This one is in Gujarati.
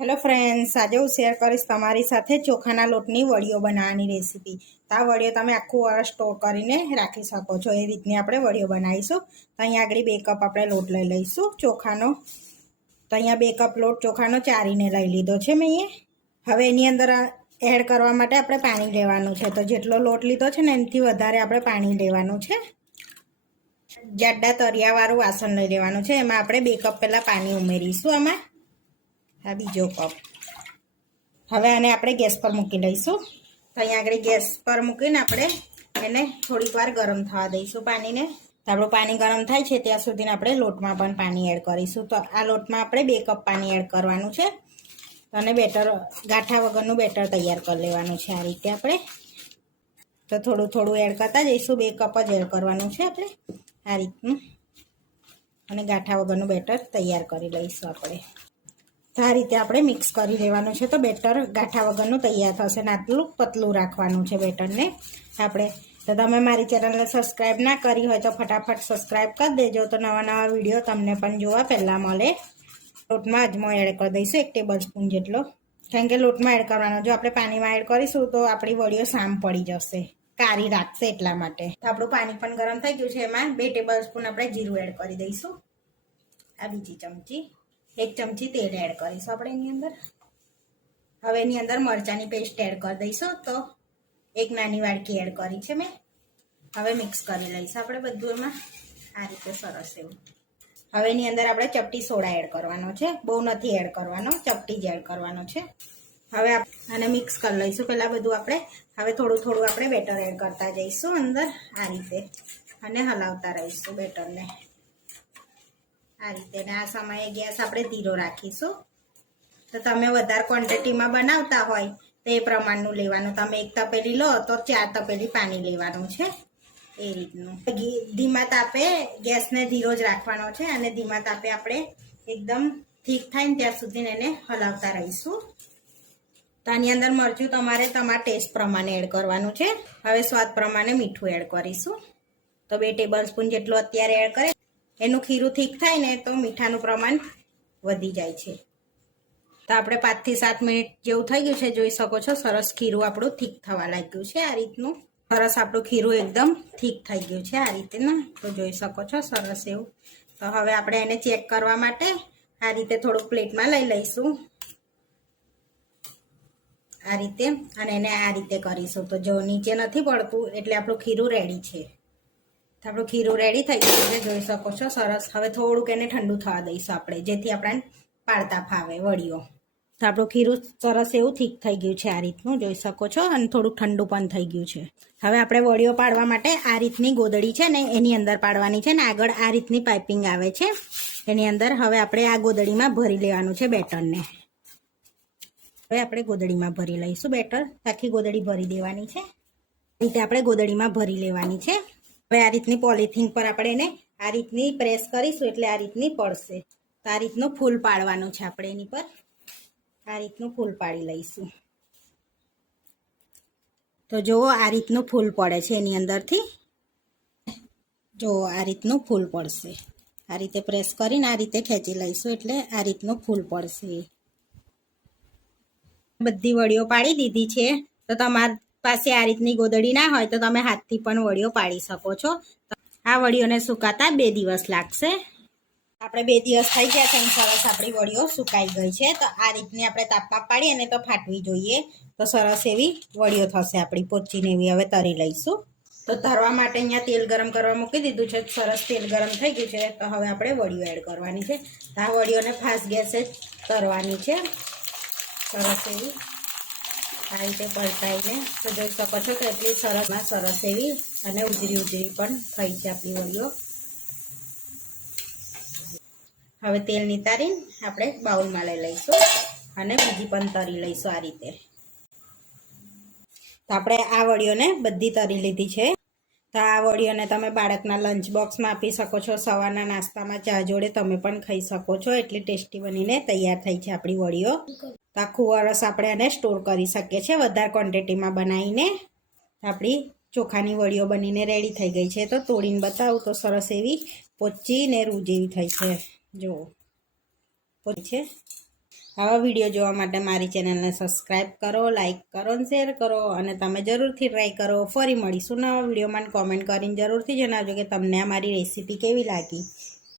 હેલો ફ્રેન્ડ્સ, આજે હું શેર કરીશ તમારી સાથે ચોખાના લોટની વડીઓ બનાવવાની રેસીપી. તો આ વડીઓ તમે આખું વર્ષ સ્ટોર કરીને રાખી શકો છો. એ રીતની આપણે વડીઓ બનાવીશું. તો અહીંયા આગળ 2 કપ આપણે લોટ લઈ લઈશું ચોખાનો. તો અહીંયા 2 કપ લોટ ચોખાનો ચારીને લઈ લીધો છે મેં અહીંયા. હવે એની અંદર એડ કરવા માટે આપણે પાણી લેવાનું છે. તો જેટલો લોટ લીધો છે ને એનાથી વધારે આપણે પાણી લેવાનું છે. જાડા તરિયાવાળું વાસણ લઈ લેવાનું છે. એમાં આપણે 2 કપ પહેલાં પાણી ઉમેરીશું. આમાં આ બીજો કપ. હવે આને આપણે ગેસ પર મૂકી દઈશું. તો અહીંયા આગળ ગેસ પર મૂકીને આપણે એને થોડીક વાર ગરમ થવા દઈશું પાણીને. તો આપણું પાણી ગરમ થાય છે ત્યાં સુધીને આપણે લોટમાં પણ પાણી એડ કરીશું. તો આ લોટમાં આપણે 2 કપ પાણી એડ કરવાનું છે. અને બેટર ગાંઠા વગરનું બેટર તૈયાર કરી લેવાનું છે આ રીતે આપણે. તો થોડું થોડું એડ કરતા જઈશું. 2 કપ જ એડ કરવાનું છે આપણે આ રીતનું. અને ગાંઠા વગરનું બેટર તૈયાર કરી લઈશું આપણે. તો આ રીતે આપણે મિક્સ કરી લેવાનું છે. તો બેટર ગાંઠા વગરનું તૈયાર થશે. ને આટલું પતલું રાખવાનું છે બેટરને આપણે. તો તમે મારી ચેનલને સબસ્ક્રાઈબ ના કરી હોય તો ફટાફટ સબસ્ક્રાઈબ કરી દેજો. તો નવા નવા વિડીયો તમને પણ જોવા પહેલાં મળે. લોટમાં અજમો એડ કરી દઈશું 1 ટેબલ સ્પૂન જેટલો. કારણ કે લોટમાં એડ કરવાનો, જો આપણે પાણીમાં એડ કરીશું તો આપણી વડીઓ સામ પડી જશે, કારી રાખશે એટલા માટે. તો આપણું પાણી પણ ગરમ થઈ ગયું છે. એમાં 2 ટેબલ સ્પૂન આપણે જીરું એડ કરી દઈશું. આ બીજી ચમચી, 1 ચમચી તેલ એડ કરીશું આપણે એની અંદર. હવે એની અંદર મરચાંની પેસ્ટ એડ કરી દઈશું. તો 1 નાની વાડકી એડ કરી છે મેં. હવે મિક્સ કરી લઈશું આપણે બધું એમાં આ રીતે સરસ એવું. હવે એની અંદર આપણે ચપટી સોડા એડ કરવાનો છે. બહુ નથી એડ કરવાનો, ચપટી જ એડ કરવાનો છે. હવે આને મિક્સ કરી લઈશું પહેલાં બધું આપણે. હવે થોડું થોડું આપણે બેટર એડ કરતા જઈશું અંદર આ રીતે. અને હલાવતા રહીશું બેટરને આ રીતે. ને આ સમયે ગેસ આપણે ધીરો રાખીશું. તો તમે વધારે ક્વોન્ટિટીમાં બનાવતા હોય તો એ પ્રમાણનું લેવાનું. તમે 1 તપેલી લો તો 4 તપેલી પાણી લેવાનું છે એ રીતનું. ધીમા તાપે ગેસને ધીરો જ રાખવાનો છે. અને ધીમા તાપે આપણે એકદમ ઠીક થાય ને ત્યાં સુધી એને હલાવતા રહીશું. તો આની અંદર મરચું તમારે તમારા ટેસ્ટ પ્રમાણે એડ કરવાનું છે. હવે સ્વાદ પ્રમાણે મીઠું એડ કરીશું. તો 2 ટેબલ સ્પૂન જેટલું અત્યારે એડ કરે. એનું ખીરું ઠીક થાય ને તો મીઠાનું પ્રમાણ વધી જાય છે. તો આપણે 5 થી 7 મિનિટ જેવું થઈ ગયું છે. જોઈ શકો છો સરસ ખીરું આપણું ઠીક થવા લાગ્યું છે આ રીતનું. સરસ આપણું ખીરું એકદમ ઠીક થઈ ગયું છે આ રીતે ને. તો જોઈ શકો છો સરસ એવું. તો હવે આપણે એને ચેક કરવા માટે આ રીતે થોડુંક પ્લેટમાં લઈ લઈશું આ રીતે. અને એને આ રીતે કરીશું. તો જો નીચે નથી પડતું એટલે આપણું ખીરું રેડી છે. આપણું ખીરું રેડી થઈ ગયું છે, જોઈ શકો છો સરસ. હવે થોડુંક એને ઠંડુ થવા દઈશું આપણે, જેથી આપણને પાડતા ફાવે વડીઓ. તો આપણું ખીરું સરસ એવું ઠીક થઈ ગયું છે આ રીતનું, જોઈ શકો છો. અને થોડુંક ઠંડુ પણ થઈ ગયું છે. હવે આપણે વડીઓ પાડવા માટે આ રીતની ગોદડી છે ને એની અંદર પાડવાની છે. ને આગળ આ રીતની પાઇપિંગ આવે છે એની અંદર. હવે આપણે આ ગોદડીમાં ભરી લેવાનું છે બેટરને. હવે આપણે ગોદડીમાં ભરી લઈશું બેટર. આખી ગોદડી ભરી દેવાની છે. રીતે આપણે ગોદડીમાં ભરી લેવાની છે. હવે આ રીતની પોલિથીન પર આપણે એને આ રીતની પ્રેસ કરીશું એટલે આ રીતની પડશે. તો આ રીતનું ફૂલ પાડવાનું છે આપણે એની પર. આ રીતનું ફૂલ પાડી લઈશું. તો જુઓ આ રીતનું ફૂલ પડે છે એની અંદરથી. જુઓ આ રીતનું ફૂલ પડશે. આ રીતે પ્રેસ કરીને આ રીતે ખેંચી લઈશું એટલે આ રીતનું ફૂલ પડશે. બધી વડીઓ પાડી દીધી છે. તો તમારા પાસે આ રીતની ગોદડી ના હોય તો તમે હાથથી પણ વડીઓ પાડી શકો છો. આ વડીઓને સુકાતા 2 દિવસ લાગશે. આપણે 2 દિવસ થઈ ગયા છે. સરસ આપણી વડીઓ સુકાઈ ગઈ છે. તો આ રીતની આપણે તાપમાં પાડીએ ને તો ફાટવી જોઈએ. તો સરસ એવી વડીઓ થશે આપણી પોચીને એવી. હવે તરી લઈશું. તો તરવા માટે અહીંયા તેલ ગરમ કરવા મૂકી દીધું છે. સરસ તેલ ગરમ થઈ ગયું છે. તો હવે આપણે વડીઓ એડ કરવાની છે. આ વડીઓને ફાસ્ટ ગેસે જ તરવાની છે સરસ એવી આ રીતે પલટાઈને. તો જોઈ શકો છો કે એટલી સરસ એવી અને ઉજરી પણ થઈ છે આપણી વડીઓ. હવે તેલ નિતારીને આપણે બાઉલમાં લઈ લઈશું અને બીજી પણ તરી લઈશું આ રીતે. તો આપણે આ વડીઓને બધી તરી લીધી છે. તો આ વડીઓને તમે બાળકના લંચ બોક્સમાં આપી શકો છો. સવારના નાસ્તામાં ચા જોડે તમે પણ ખાઈ શકો છો. એટલી ટેસ્ટી બનીને તૈયાર થઈ છે આપણી વડીઓ. તો આખું વરસ આપણે એને સ્ટોર કરી શકીએ છીએ વધારે ક્વોન્ટિટીમાં બનાવીને. આપણી ચોખાની વડીઓ બનીને રેડી થઈ ગઈ છે. તો તોડીને બતાવું તો સરસ એવી પોચી ને રૂ જેવી થઈ છે. જુઓ પોચી છે. આવા વિડીયો જોવા માટે મારી ચેનલને સબસ્ક્રાઈબ કરો, લાઇક કરો અને શેર કરો અને તમે જરૂરથી ટ્રાય કરો. ફરી મળીશું નવા વિડીયોમાં. કોમેન્ટ કરીને જરૂરથી જણાવજો કે તમને આ મારી રેસીપી કેવી લાગી.